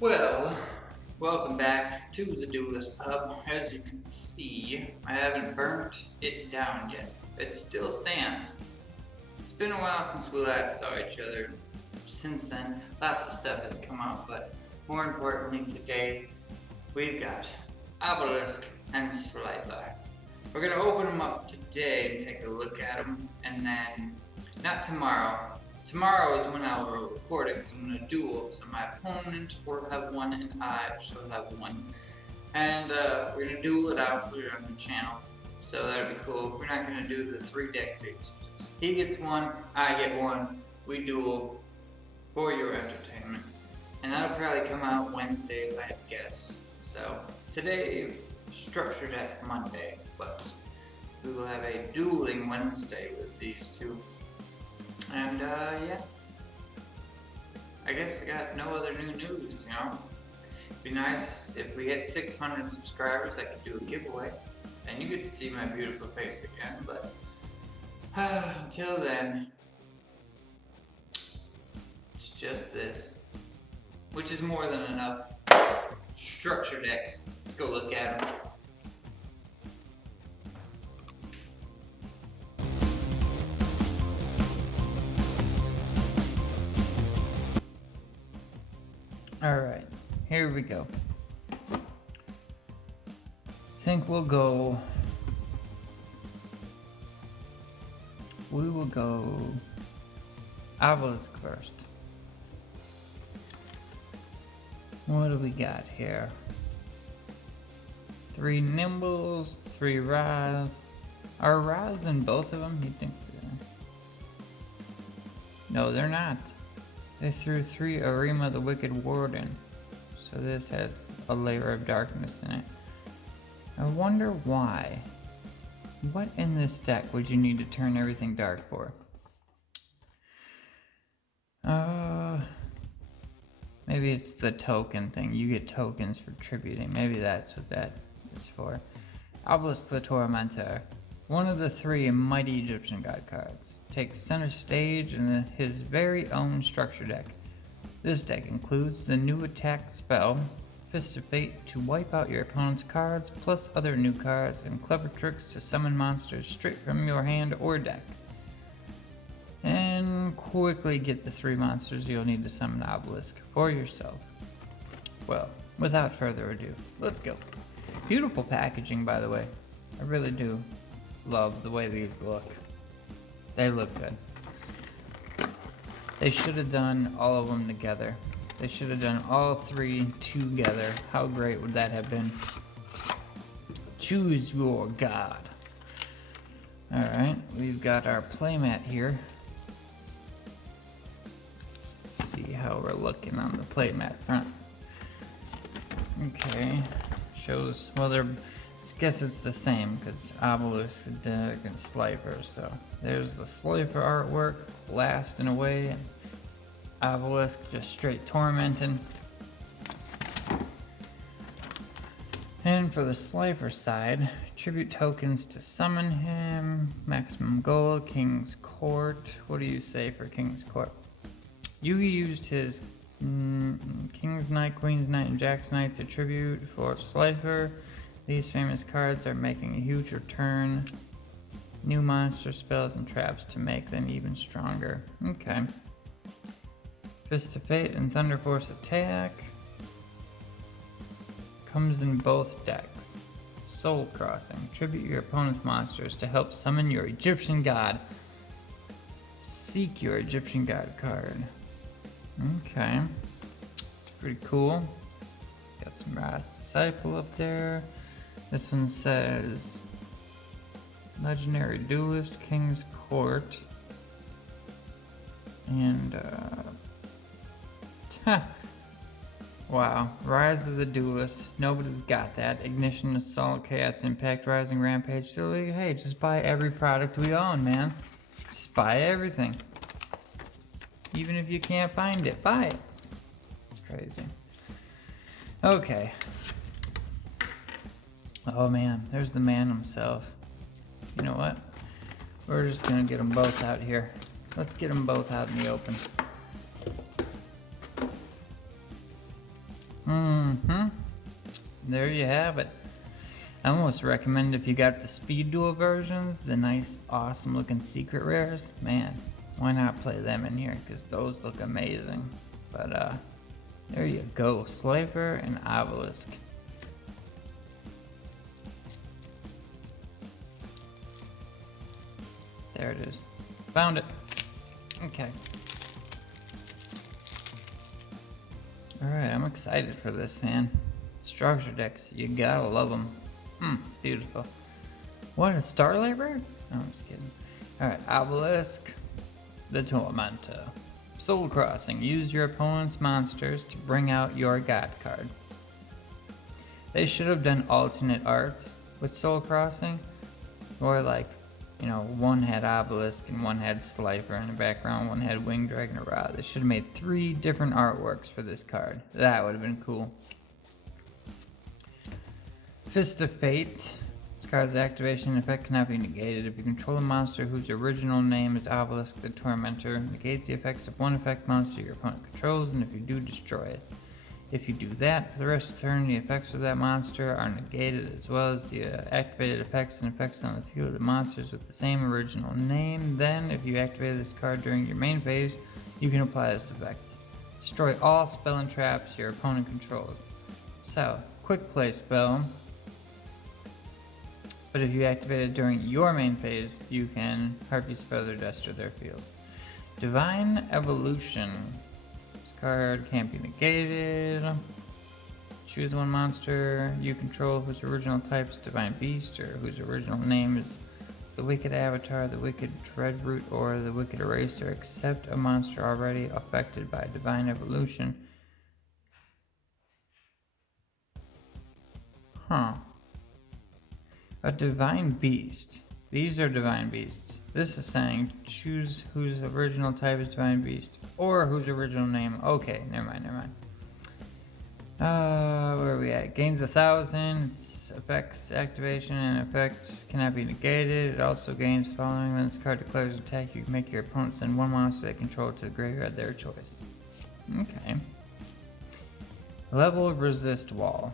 Well, welcome back to the Duelist Pub. As you can see, I haven't burnt it down yet. It still stands. It's been a while since we last saw each other. Since then, lots of stuff has come out, but more importantly today, we've got Obelisk and Slifer. We're going to open them up today and take a look at them, and then, not tomorrow. Tomorrow is when I will record it because I'm going to duel, so my opponent will have one and I shall have one. And we're going to duel it out here on the channel, so that'll be cool. We're not going to do the 3 decks each. He gets one, I get one, we duel for your entertainment. And that'll probably come out Wednesday if I had to guess. So today, Structure Deck Monday, but we will have a dueling Wednesday with these two. And yeah, I guess I got no other new news, you know. It'd be nice if we hit 600 subscribers, I could do a giveaway, and you get to see my beautiful face again, but until then, it's just this, which is more than enough. Structure decks, let's go look at them. Alright, here we go. I think we will go Obelisk first. What do we got here? 3 Nimbles, 3 Raz. Are Raz in both of them? You think they're... No, they're not. They threw 3 Arima the Wicked Warden, so this has a layer of darkness in it. I wonder why. What in this deck would you need to turn everything dark for? Maybe it's the token thing. You get tokens for tributing. Maybe that's what that is for. Obelisk the Tormentor. One of the 3 mighty Egyptian god cards. Takes center stage in his very own structure deck. This deck includes the new attack spell, Fist of Fate, to wipe out your opponent's cards, plus other new cards and clever tricks to summon monsters straight from your hand or deck. And quickly get the 3 monsters you'll need to summon Obelisk for yourself. Well, without further ado, let's go. Beautiful packaging, by the way. I really do love the way these look. They look good. They should have done all of them together. They should have done all 3 together. How great would that have been? Choose your god. Alright, we've got our playmat here. Let's see how we're looking on the playmat front. Okay, shows, well, I guess it's the same because Obelisk, the deck, and Slifer. So there's the Slifer artwork, blasting away, and Obelisk just straight tormenting. And for the Slifer side, tribute tokens to summon him, maximum gold, King's Court. What do you say for King's Court? Yugioh used his King's Knight, Queen's Knight, and Jack's Knight to tribute for Slifer. These famous cards are making a huge return. New monster spells and traps to make them even stronger. Okay. Fist of Fate and Thunder Force Attack. Comes in both decks. Soul Crossing. Tribute your opponent's monsters to help summon your Egyptian god. Seek your Egyptian god card. Okay. It's pretty cool. Got some Raz Disciple up there. This one says Legendary Duelist, King's Court, and wow, Rise of the Duelist. Nobody's got that. Ignition, Assault, Chaos, Impact, Rising, Rampage. So hey, just buy every product we own, man. Just buy everything. Even if you can't find it, buy it. It's crazy. Okay. Oh man, there's the man himself. You know what? We're just gonna get them both out here. Let's get them both out in the open. There you have it. I almost recommend if you got the speed duel versions, the nice, awesome looking secret rares, man, why not play them in here? Because those look amazing. But there you go, Slifer and Obelisk. There it is. Found it. Okay. Alright, I'm excited for this, man. Structure decks, you gotta love them. Beautiful. What, a Starlight rare? No, I'm just kidding. Alright, Obelisk, the Tormentor. Soul Crossing, use your opponent's monsters to bring out your God card. They should have done alternate arts with Soul Crossing, or like, you know, one had Obelisk and one had Slifer in the background, one had Winged Dragon or Ra. They should have made 3 different artworks for this card. That would have been cool. Fist of Fate. This card's activation effect cannot be negated. If you control a monster whose original name is Obelisk the Tormentor, negate the effects of one effect monster your opponent controls, and if you do, destroy it. If you do that, for the rest of the turn, the effects of that monster are negated, as well as the activated effects and effects on the field of the monsters with the same original name. Then, if you activate this card during your main phase, you can apply this effect. Destroy all spell and traps your opponent controls. So, quick play spell. But if you activate it during your main phase, you can Harpy's Feather Duster their field. Divine Evolution. Card can't be negated. Choose one monster you control whose original type is Divine Beast, or whose original name is the Wicked Avatar, the Wicked Dreadroot, or the Wicked Eraser, except a monster already affected by Divine Evolution. A Divine Beast. These are Divine Beasts. This is saying choose whose original type is Divine Beast, or whose original name. Okay, never mind. Where are we at? Gains 1,000. Its effects, activation, and effects cannot be negated. It also gains following when this card declares an attack. You can make your opponent send one monster they control to the graveyard, their choice. Okay. Level of Resist Wall.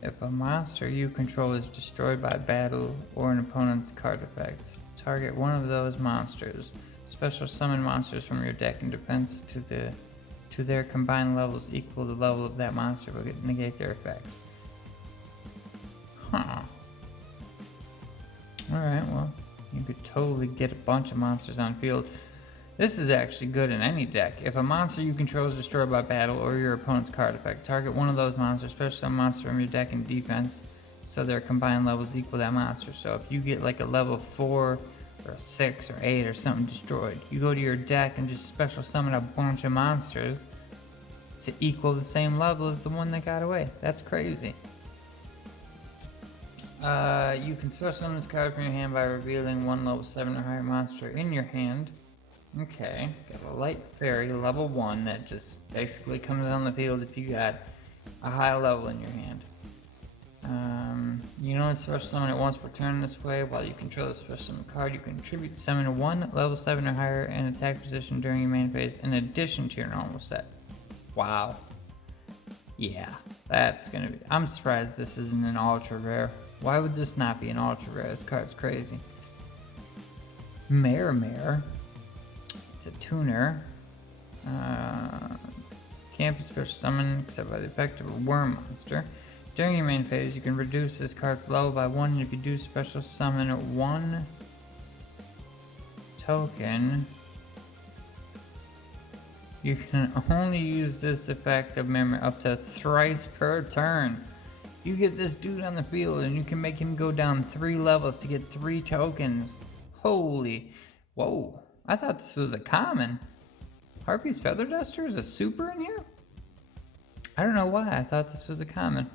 If a monster you control is destroyed by battle or an opponent's card effect, target one of those monsters. Special summon monsters from your deck in defense to their combined levels equal the level of that monster, but negate their effects. Alright, well, you could totally get a bunch of monsters on field. This is actually good in any deck. If a monster you control is destroyed by battle or your opponent's card effect, target one of those monsters, especially a monster from your deck in defense, so their combined levels equal that monster. So if you get like a level 4 or a 6 or 8 or something destroyed, you go to your deck and just special summon a bunch of monsters to equal the same level as the one that got away. That's crazy. You can special summon this card from your hand by revealing one level 7 or higher monster in your hand. Okay, got a light fairy, level 1, that just basically comes on the field if you got a high level in your hand. You know, special summon it once per turn this way. While you control the special summon card, you can contribute to summon one level 7 or higher in attack position during your main phase in addition to your normal set. Wow. Yeah, that's gonna be... I'm surprised this isn't an ultra rare. Why would this not be an ultra rare? This card's crazy. Mare. It's a tuner. Can't be special summoned except by the effect of a worm monster. During your main phase, you can reduce this card's level by 1, and if you do special summon 1 token, you can only use this effect of memory up to thrice per turn. You get this dude on the field and you can make him go down 3 levels to get 3 tokens. Holy, whoa. I thought this was a common. Harpy's Feather Duster is a super in here? I don't know why I thought this was a common.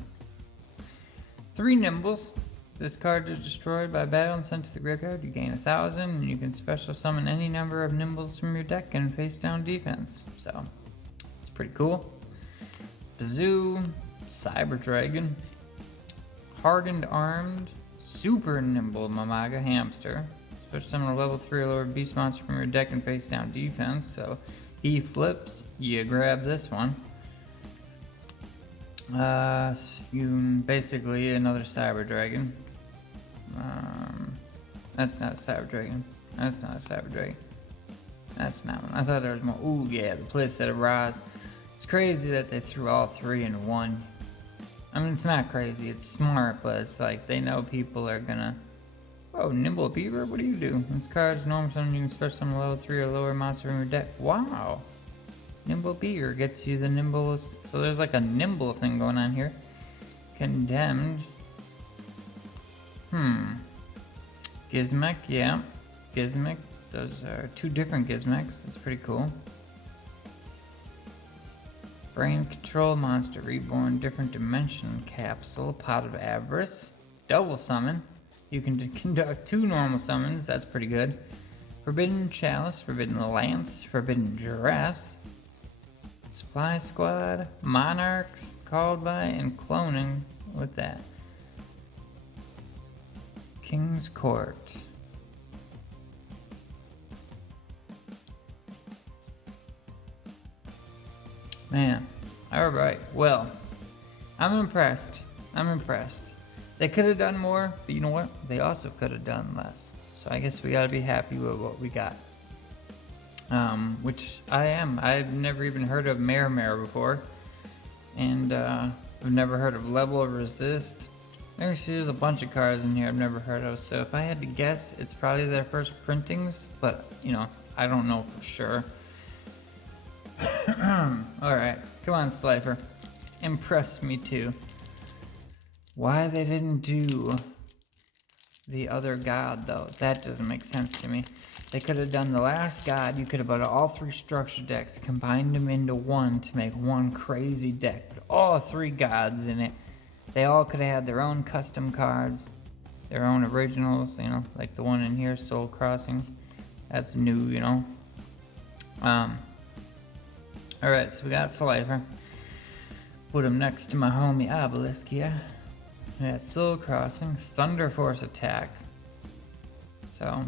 3 Nimbles. This card is destroyed by battle and sent to the graveyard. You gain 1,000, and you can special summon any number of Nimbles from your deck and face down defense. So, it's pretty cool. Bazoo, Cyber Dragon, Hardened Armed, Super Nimble Mamaga Hamster. Special summon a level 3 or lower beast monster from your deck and face down defense. So, he flips, you grab this one. You basically another Cyber Dragon. That's not a Cyber Dragon. That's not a Cyber Dragon. That's not one. I thought there was more. Ooh, yeah, the playset of Roz. It's crazy that they threw all three in one. I mean, it's not crazy. It's smart, but it's like they know people are gonna. Oh, Nimble Beaver, what do you do? This card's normal summon, you can special summon level 3 or lower monster from your deck. Wow. Nimble Beaver gets you the nimblest. So there's like a nimble thing going on here. Condemned. Gizmek, yeah. Gizmek. Those are two different Gizmeks. That's pretty cool. Brain Control Monster Reborn. Different Dimension Capsule. Pot of Avarice. Double Summon. You can conduct 2 normal summons. That's pretty good. Forbidden Chalice. Forbidden Lance. Forbidden Dress. Supply Squad. Monarchs. Called by and cloning with that. King's Court. Man, alright, well, I'm impressed. They could have done more, but you know what? They also could have done less. So I guess we gotta be happy with what we got. Which I am. I've never even heard of Mare before. And I've never heard of Level of Resist. Actually, there's a bunch of cards in here I've never heard of. So if I had to guess, it's probably their first printings. But, you know, I don't know for sure. Alright, come on, Slifer. Impress me too. Why they didn't do the other god, though, that doesn't make sense to me. They could have done the last god. You could have bought all 3 structure decks, combined them into one to make one crazy deck. Put all 3 gods in it. They all could have had their own custom cards, their own originals, you know, like the one in here, Soul Crossing. That's new, you know. Alright, so we got Slifer. Put him next to my homie Obelisk here. We got Soul Crossing, Thunder Force Attack. So,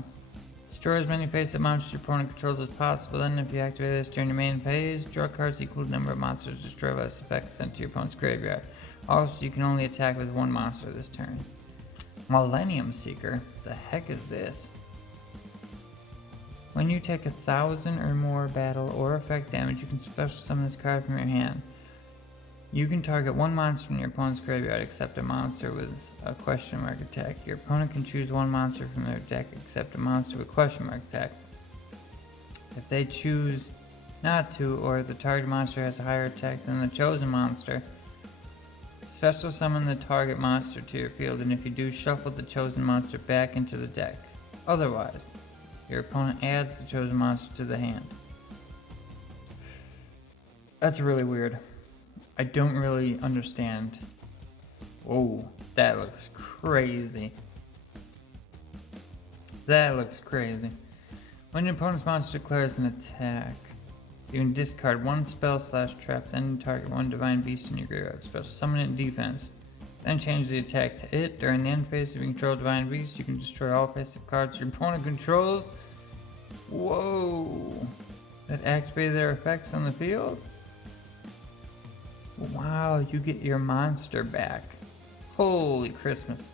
destroy as many face-up monsters your opponent controls as possible. Then, if you activate this during your main phase, draw cards equal to the number of monsters destroyed by this effect sent to your opponent's graveyard. Also, you can only attack with 1 monster this turn. Millennium Seeker? The heck is this? When you take 1,000 or more battle or effect damage, you can special summon this card from your hand. You can target 1 monster in your opponent's graveyard except a monster with a question mark attack. Your opponent can choose 1 monster from their deck except a monster with question mark attack. If they choose not to, or the target monster has a higher attack than the chosen monster, special summon the target monster to your field, and if you do, shuffle the chosen monster back into the deck. Otherwise, your opponent adds the chosen monster to the hand. That's really weird. I don't really understand. Whoa, that looks crazy. That looks crazy. When your opponent's monster declares an attack, you can discard 1 spell/trap, then target 1 divine beast in your graveyard. Special summon it in defense. Then change the attack to it. During the end phase, if you control divine beast, you can destroy all face-up cards your opponent controls. Whoa! That activated their effects on the field? Wow, you get your monster back. Holy Christmas.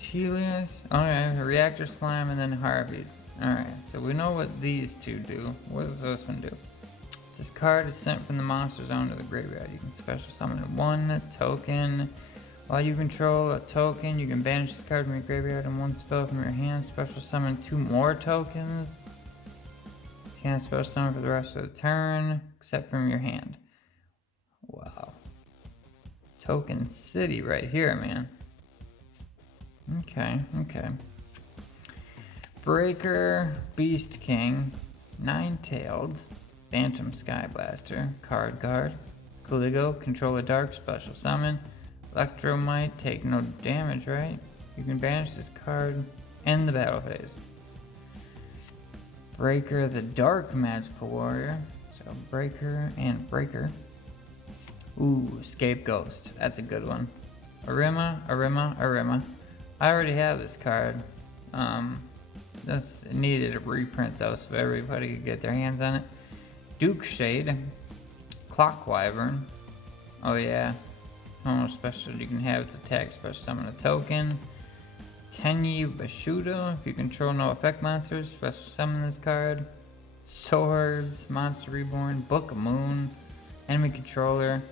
Telias. Alright, Reactor Slime and then Harvey's. Alright, so we know what these 2 do. What does this one do? This card is sent from the monster zone to the graveyard. You can special summon 1 token. While you control a token, you can banish this card from your graveyard and 1 spell from your hand. Special summon 2 more tokens. You can't special summon for the rest of the turn, except from your hand. Wow. Token City right here, man. Okay. Breaker, Beast King, 9-tailed, Phantom Sky Blaster, card, Caligo, control a dark, special summon, Electromite, take no damage, right? You can banish this card, end the battle phase. Breaker, the Dark Magical Warrior, so Breaker and Breaker. Ooh, Scapegoat, that's a good one. Arima. I already have this card. This needed a reprint though, so everybody could get their hands on it. Duke Shade, Clock Wyvern, Oh yeah. Oh, special you can have its attack special summon a token. Tenyi Bashudo, if you control no effect monsters, special summon this card. Swords, Monster Reborn, Book of Moon, Enemy Controller,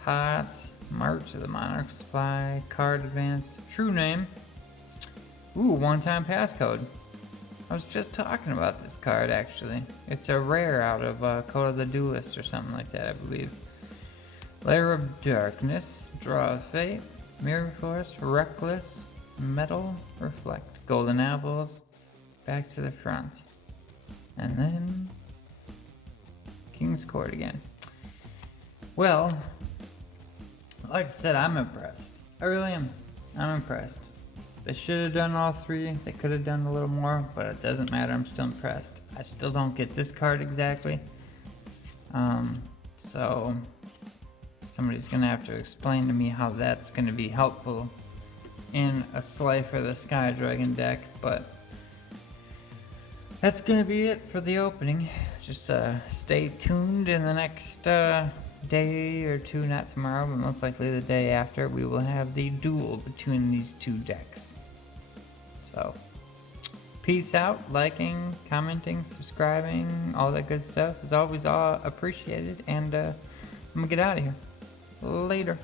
Hot, March of the Monarch Supply, Card Advance, True Name. Ooh, one-time passcode. I was just talking about this card actually. It's a rare out of Code of the Duelist or something like that, I believe. Lair of Darkness, Draw of Fate, Mirror Force, Reckless, Metal, Reflect, Golden Apples, back to the front. And then King's Court again. Well, like I said, I'm impressed. I really am. I'm impressed. They should have done all three. They could have done a little more, but it doesn't matter. I'm still impressed. I still don't get this card exactly. So somebody's gonna have to explain to me how that's gonna be helpful in a Slifer the Sky Dragon deck, but that's gonna be it for the opening. Just stay tuned in the next day or two, not tomorrow, but most likely the day after, we will have the duel between these two decks. So, peace out, liking, commenting, subscribing, all that good stuff is always appreciated, and I'm gonna get out of here. Later.